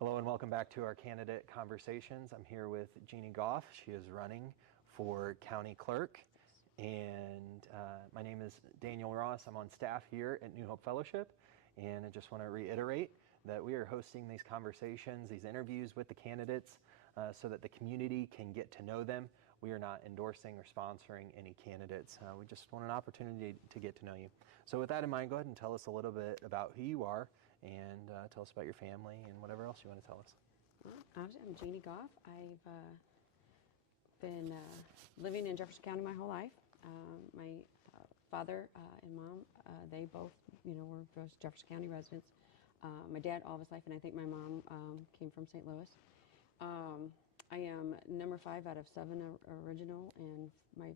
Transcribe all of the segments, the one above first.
Hello and welcome back to our candidate conversations. I'm here with Jeannie Goff. She is running for county clerk. And my name is Daniel Ross. I'm on staff here at New Hope Fellowship. And I just want to reiterate that we are hosting these conversations, these interviews with the candidates so that the community can get to know them. We are not endorsing or sponsoring any candidates. We just want an opportunity to get to know you. So with that in mind, go ahead and tell us a little bit about who you are and tell us about your family and whatever else you want to tell us. Well, I'm Jeannie Goff. I've been living in Jefferson County my whole life. My father and mom, they both, were Jefferson County residents. My dad all of his life, and I think my mom came from St. Louis. I am number 5 out of 7 original, and my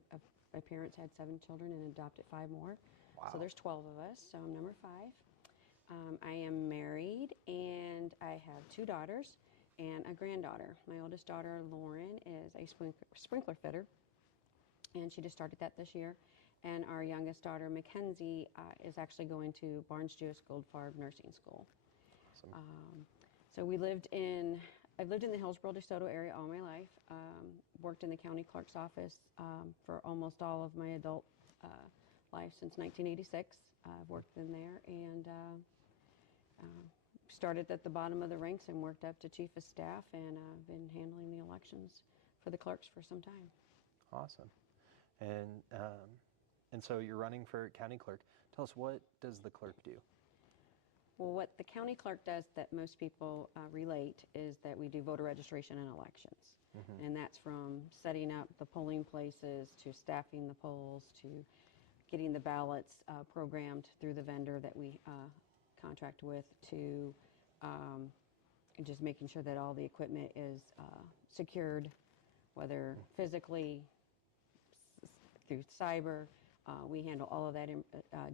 parents had 7 children and adopted 5 more. Wow. So there's 12 of us, so I'm number 5. I am married, and I have 2 daughters and a granddaughter. My oldest daughter, Lauren, is a sprinkler fitter, and she just started that this year. And our youngest daughter, Mackenzie, is actually going to Barnes Jewish Goldfarb Nursing School. Awesome. So I've lived in the Hillsborough, DeSoto area all my life. Worked in the county clerk's office for almost all of my adult life since 1986. I've worked in there and started at the bottom of the ranks and worked up to chief of staff, and I've been handling the elections for the clerks for some time. Awesome. And so you're running for county clerk. Tell us, what does the clerk do? Well, what the county clerk does that most people relate is that we do voter registration and elections. Mm-hmm. And that's from setting up the polling places to staffing the polls to getting the ballots programmed through the vendor that we contract with to just making sure that all the equipment is secured, whether physically, through cyber. We handle all of that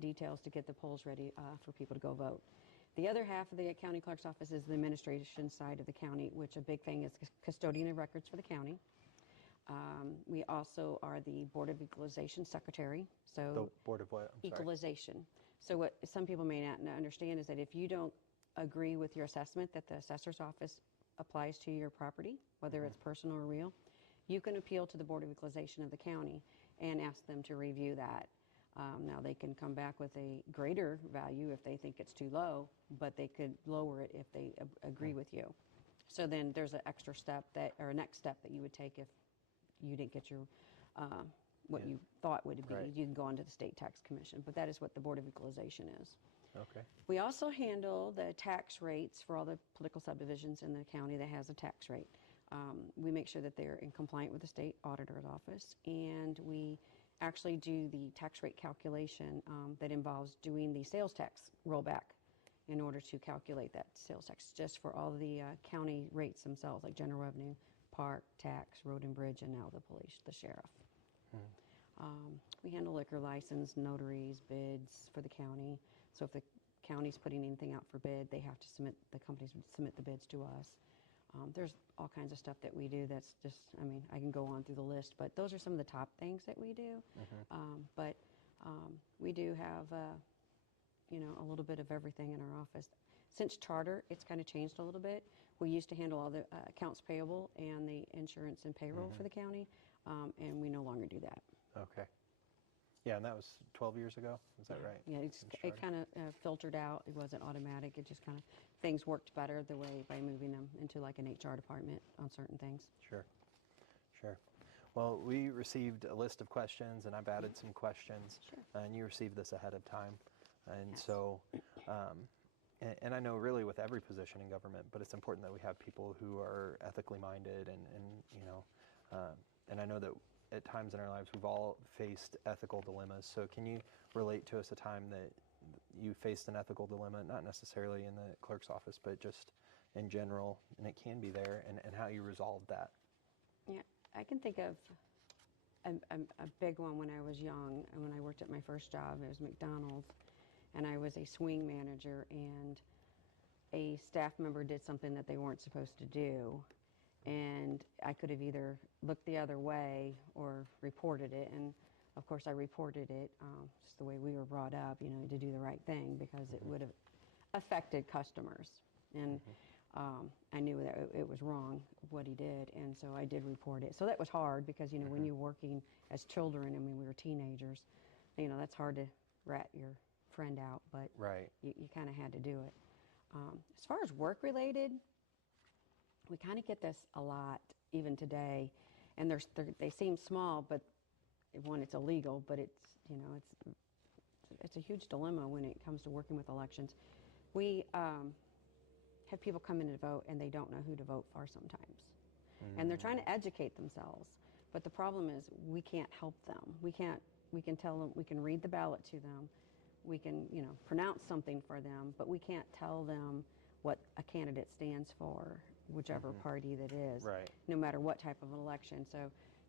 details to get the polls ready for people to go vote. The other half of the county clerk's office is the administration side of the county, which a big thing is custodian of records for the county. We also are the Board of Equalization Secretary. So The Board of what? Equalization. So what some people may not understand is that if you don't agree with your assessment that the assessor's office applies to your property, whether it's personal or real, you can appeal to the Board of Equalization of the county and ask them to review that. Now, they can come back with a greater value if they think it's too low, but they could lower it if they agree with you. So then there's an extra step or a next step that you would take if you didn't get your what you thought would be. Right. You can go on to the State Tax Commission, but that is what the Board of Equalization is. Okay. We also handle the tax rates for all the political subdivisions in the county that has a tax rate. We make sure that they're in compliant with the state auditor's office, and we actually do the tax rate calculation that involves doing the sales tax rollback in order to calculate that sales tax just for all the county rates themselves, like general revenue, park, tax, road and bridge, and now the police, the sheriff. We handle liquor license, notaries, bids for the county. So if the county's putting anything out for bid, they have to the companies would submit the bids to us. There's all kinds of stuff that we do that's just, I can go on through the list, but those are some of the top things that we do. Mm-hmm. We do have, a little bit of everything in our office. Since charter, it's kind of changed a little bit. We used to handle all the accounts payable and the insurance and payroll for the county, and we no longer do that. Okay. Yeah, and that was 12 years ago, is that right? Yeah, it kind of filtered out. It wasn't automatic. It just kind of, things worked better the way by moving them into like an HR department on certain things. Sure. Well, we received a list of questions, and I've added some questions. Sure. And you received this ahead of time. And yes. So, and I know really with every position in government, but it's important that we have people who are ethically minded and I know that at times in our lives we've all faced ethical dilemmas. So can you relate to us a time that you faced an ethical dilemma, not necessarily in the clerk's office, but just in general, and it can be there, and how you resolved that? Yeah, I can think of a big one when I was young, and when I worked at my first job. It was McDonald's, and I was a swing manager, and a staff member did something that they weren't supposed to do, and I could have either looked the other way or reported it. And of course I reported it, just the way we were brought up, to do the right thing, because it would have affected customers. And I knew that it was wrong what he did, and so I did report it. So that was hard because, you know, when you're working as children, I mean, we were teenagers, you know, that's hard to rat your friend out, but Right. you kind of had to do it. As far as work related, we kind of get this a lot even today, and they seem small, but one, it's illegal, but it's, you know, it's a huge dilemma when it comes to working with elections. We have people come in to vote and they don't know who to vote for sometimes, and they're trying to educate themselves. But the problem is we can't help them. We can tell them, we can read the ballot to them, we can, you know, pronounce something for them, but we can't tell them what a candidate stands for, whichever party that is, Right. no matter what type of an election. So,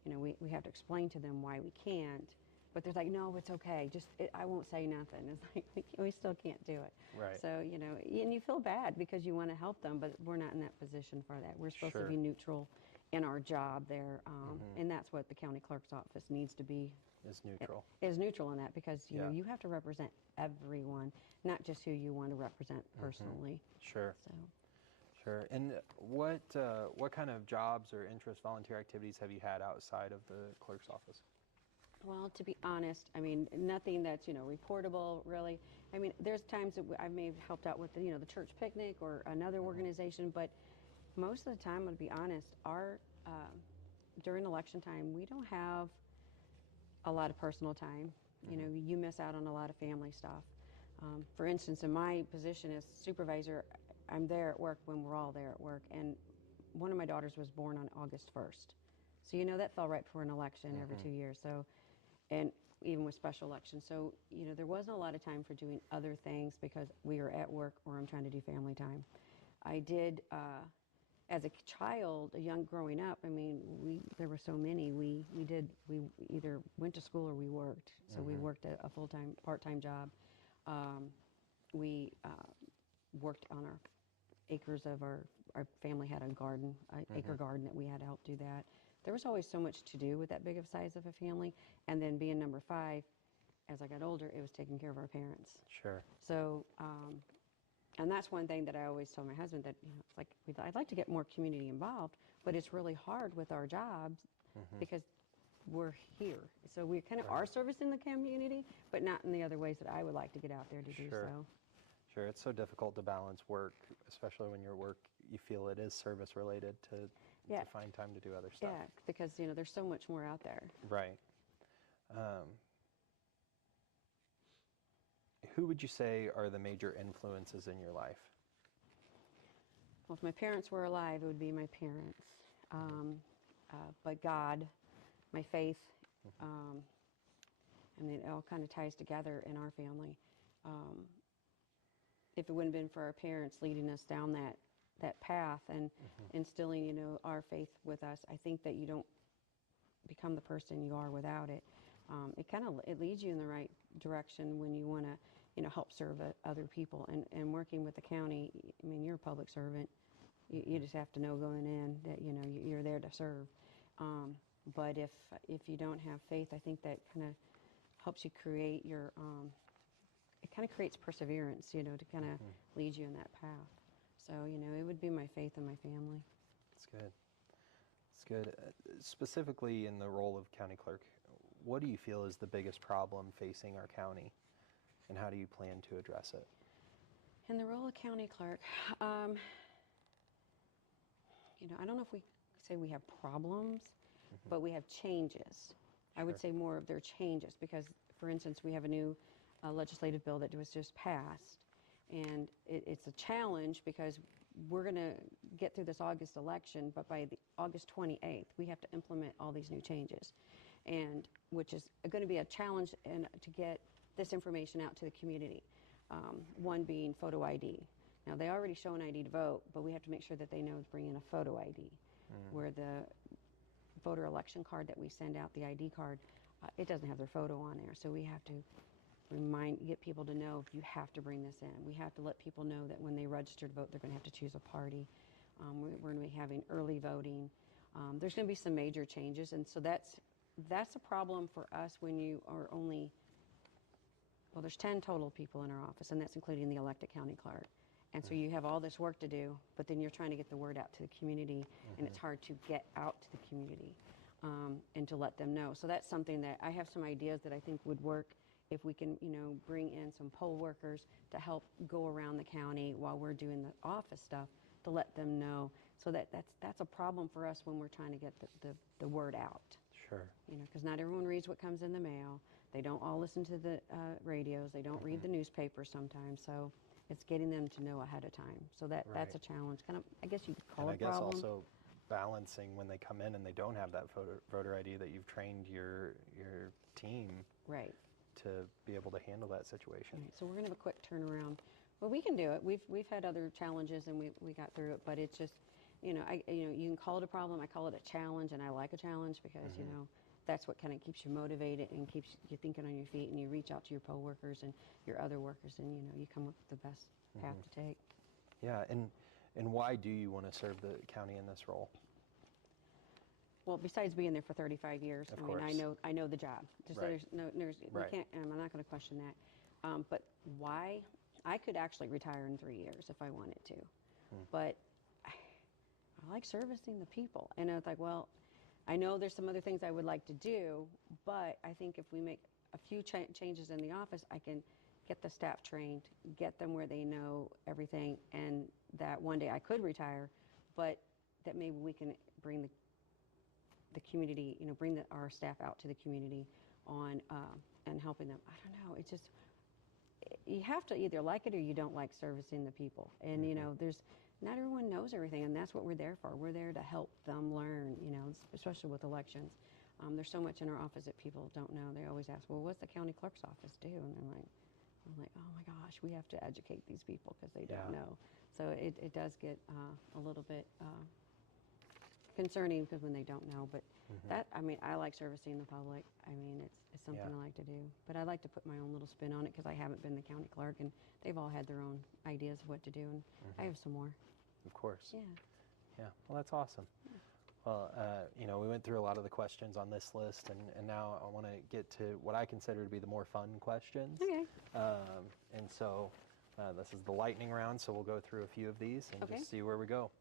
you know, we have to explain to them why we can't, but they're like, no, it's okay, I won't say nothing. It's like, we still can't do it. Right. So, you know, and you feel bad because you want to help them, but we're not in that position for that. We're supposed to be neutral in our job there, and that's what the county clerk's office needs to be. Is neutral. Is neutral in that, because you Yeah. know, you have to represent everyone, not just who you want to represent personally. Sure. So, Sure. And what kind of jobs or interest, volunteer activities have you had outside of the clerk's office? well, to be honest, I mean, nothing that's, you know, reportable really. I mean, there's times that I may have helped out with the, you know, the church picnic or another organization, but most of the time, to be honest, our during election time, we don't have a lot of personal time. You know, you miss out on a lot of family stuff. For instance, in my position as supervisor, I'm there at work when we're all there at work, and one of my daughters was born on August 1st. So, you know, that fell right before an election every 2 years. So, and even with special elections. So, you know, there wasn't a lot of time for doing other things because we were at work or I'm trying to do family time. I did, as a child, a young growing up, I mean, there were so many. We either went to school or we worked. So we worked a full-time, part-time job. We worked on our acres of our family had a garden, an acre garden that we had to help do that. There was always so much to do with that big of size of a family. And then being number 5, as I got older, it was taking care of our parents. Sure. So, and that's one thing that I always tell my husband, that, you know, it's like, I'd like to get more community involved, but it's really hard with our jobs because we're here. So we kind of are servicing the community, but not in the other ways that I would like to get out there to do so. Sure. It's so difficult to balance work, especially when your work, you feel it is service related, to find time to do other stuff. Yeah, because, you know, there's so much more out there. Right. Who would you say are the major influences in your life? Well, if my parents were alive, it would be my parents. But God, my faith, I mean, it all kind of ties together in our family. If it wouldn't have been for our parents leading us down that path and instilling, you know, our faith with us, I think that you don't become the person you are without it. It leads you in the right direction when you want to, you know, help serve other people. And working with the county, I mean, you're a public servant. You just have to know going in that, you know, you're there to serve. But if you don't have faith, I think that kind of helps you create your, it kind of creates perseverance, you know, to kind of lead you in that path. So, you know, it would be my faith and my family. That's good. That's good. Specifically in the role of county clerk, what do you feel is the biggest problem facing our county, and how do you plan to address it? In the role of county clerk, you know, I don't know if we say we have problems, but we have changes. I would say more of their changes because, for instance, we have a new legislative bill that was just passed, and it's a challenge because we're going to get through this August election, but by the August 28th, we have to implement all these new changes, and which is going to be a challenge to get this information out to the community. One being photo ID. Now, they already show an ID to vote, but we have to make sure that they know to bring in a photo ID, where the voter election card that we send out, the ID card, it doesn't have their photo on there. So we have to get people to know, you have to bring this in. We have to let people know that when they register to vote, they're going to have to choose a party. We're going to be having early voting. There's going to be some major changes, and so that's a problem for us when you are only, well, there's 10 total people in our office, and that's including the elected county clerk. And so you have all this work to do, but then you're trying to get the word out to the community, and it's hard to get out to the community and to let them know. So that's something that I have some ideas that I think would work if we can, bring in some poll workers to help go around the county while we're doing the office stuff to let them know. So that's a problem for us when we're trying to get the word out. Sure. Because not everyone reads what comes in the mail. They don't all listen to the radios. They don't read the newspaper sometimes. So it's getting them to know ahead of time. So that's a challenge. Kind of, I guess you could call it a problem. And I guess also balancing when they come in and they don't have that voter ID, that you've trained your team right to be able to handle that situation. Right. So we're going to have a quick turnaround. Well, we can do it. We've had other challenges and we got through it. But it's just, you can call it a problem. I call it a challenge, and I like a challenge because that's what kind of keeps you motivated and keeps you thinking on your feet, and you reach out to your poll workers and your other workers, and you come up with the best path to take. Yeah, and why do you want to serve the county in this role? Well, besides being there for 35 years, Of course. I know the job. Just Right. there's we Right. can't, and I'm not going to question that. But why? I could actually retire in 3 years if I wanted to, but I like servicing the people, and it's like, well, I know there's some other things I would like to do, but I think if we make a few changes in the office, I can get the staff trained, get them where they know everything, and that one day I could retire, but that maybe we can bring the community, bring our staff out to the community on and helping them. I don't know. It's just, you have to either like it or you don't like servicing the people. And, not everyone knows everything, and that's what we're there for. We're there to help them learn, especially with elections. There's so much in our office that people don't know. They always ask, well, what's the county clerk's office do? And I'm like, oh my gosh, we have to educate these people because they don't know. So it does get a little bit concerning because when they don't know. But I like servicing the public. It's something I like to do. But I like to put my own little spin on it because I haven't been the county clerk, and they've all had their own ideas of what to do, and I have some more. Of course. Yeah. Yeah. Well, that's awesome. Well, we went through a lot of the questions on this list, and now I want to get to what I consider to be the more fun questions. Okay. And so this is the lightning round, so we'll go through a few of these and just see where we go.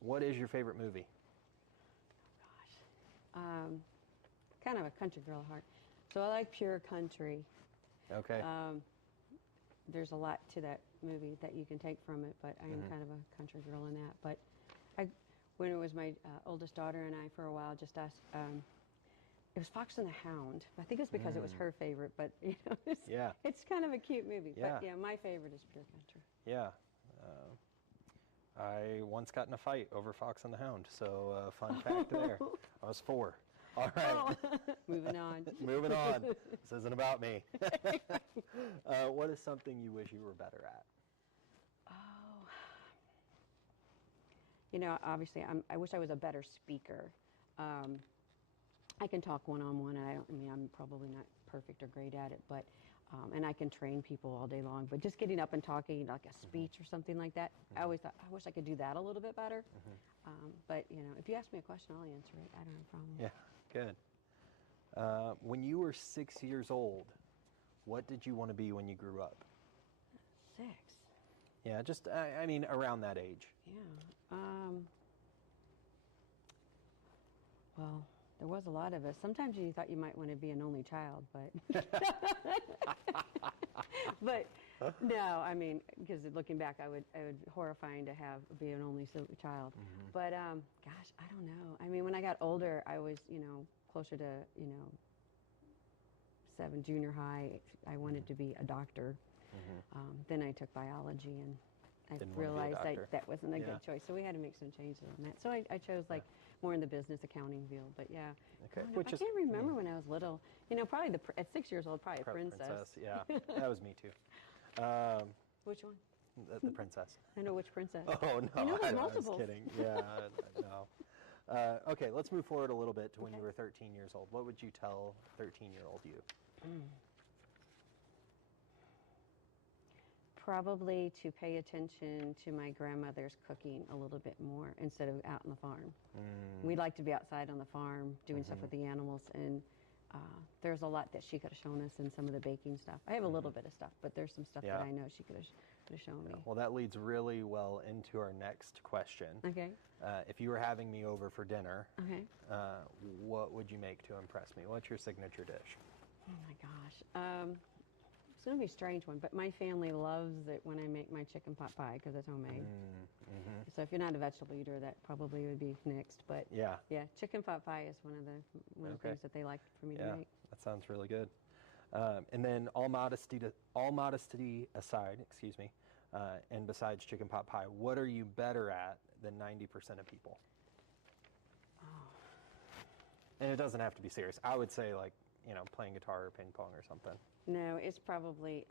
What is your favorite movie? Gosh. Kind of a country girl at heart. So I like pure country. Okay. There's a lot to that movie that you can take from it, but I am kind of a country girl in that. But when it was my oldest daughter and I for a while, just us, it was Fox and the Hound. I think it's because it was her favorite, but it's kind of a cute movie. Yeah. But yeah, my favorite is pure country. Yeah. I once got in a fight over Fox and the Hound, so fun fact there. I was 4. All right. Oh. Moving on. Moving on. This isn't about me. What is something you wish you were better at? Oh. Obviously, I wish I was a better speaker. I can talk one-on-one, and I'm probably not perfect or great at it, but and I can train people all day long. But just getting up and talking, like a speech or something like that, I always thought, I wish I could do that a little bit better. But, if you ask me a question, I'll answer it. I don't have a problem. Yeah, good. When you were 6 years old, what did you want to be when you grew up? 6? Yeah, just, around that age. Yeah. Well, there was a lot of us. Sometimes you thought you might want to be an only child, but but no, because looking back, I would horrifying to be an only child. But gosh, I don't know. When I got older, I was closer to 7 junior high. I wanted to be a doctor. Then I took biology, and I realized that wasn't a good choice. So we had to make some changes on that. So I chose more in the business accounting field. But yeah, okay. I can't remember when I was little. Probably at 6 years old, probably a princess. Yeah, that was me too. Which one? The princess. I know which princess. Oh no, there's I was multiples. kidding. Yeah, no. Okay, let's move forward a little bit to when you were 13 years old. What would you tell 13-year-old you? Probably to pay attention to my grandmother's cooking a little bit more instead of out on the farm. We like to be outside on the farm doing stuff with the animals, and There's a lot that she could have shown us in some of the baking stuff. I have a little bit of stuff, but there's some stuff Yeah. that I know she could have shown me. Well, that leads really well into our next question. Okay. If you were having me over for dinner, Okay. what would you make to impress me? What's your signature dish? Oh my gosh. It's going to be a strange one, but my family loves it when I make my chicken pot pie because it's homemade. So if you're not a vegetable eater, that probably would be next. But Yeah. yeah, chicken pot pie is one of the Okay. things that they like for me to Yeah, make. that sounds really good. And then all modesty aside, excuse me, and besides chicken pot pie, what are you better at than 90% of people? And it doesn't have to be serious. I would say like, playing guitar or ping pong or something. No, it's probably,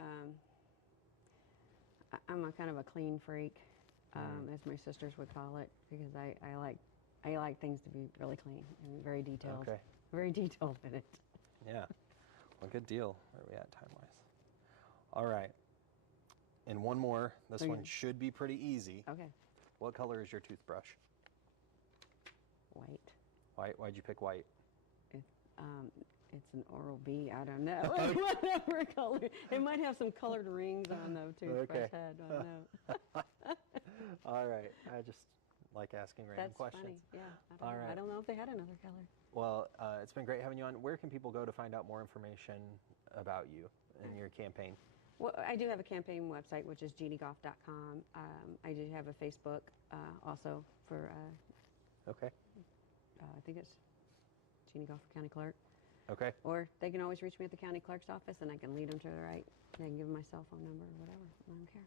I'm a kind of a clean freak, as my sisters would call it, because I like things to be really clean and very detailed. Okay. Very detailed in it. Yeah. Well, good deal. Where are we at time-wise? All right. And one more. This Okay. one should be pretty easy. Okay. What color is your toothbrush? White. White. Why'd you pick white? It's an Oral-B. I don't know. Whatever color. It might have some colored rings on the toothbrush Okay. head. I don't know. All right. I just like asking random That's questions. funny. Yeah. All right. I don't know if they had another color. Well, it's been great having you on. Where can people go to find out more information about you and your campaign? Well, I do have a campaign website, which is jeanniegoff.com. I do have a Facebook also for, Okay. I think it's Jeannie Goff for County Clerk. Okay. Or they can always reach me at the county clerk's office, and I can lead them to the right. They can give them my cell phone number or whatever. I don't care.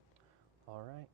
All right.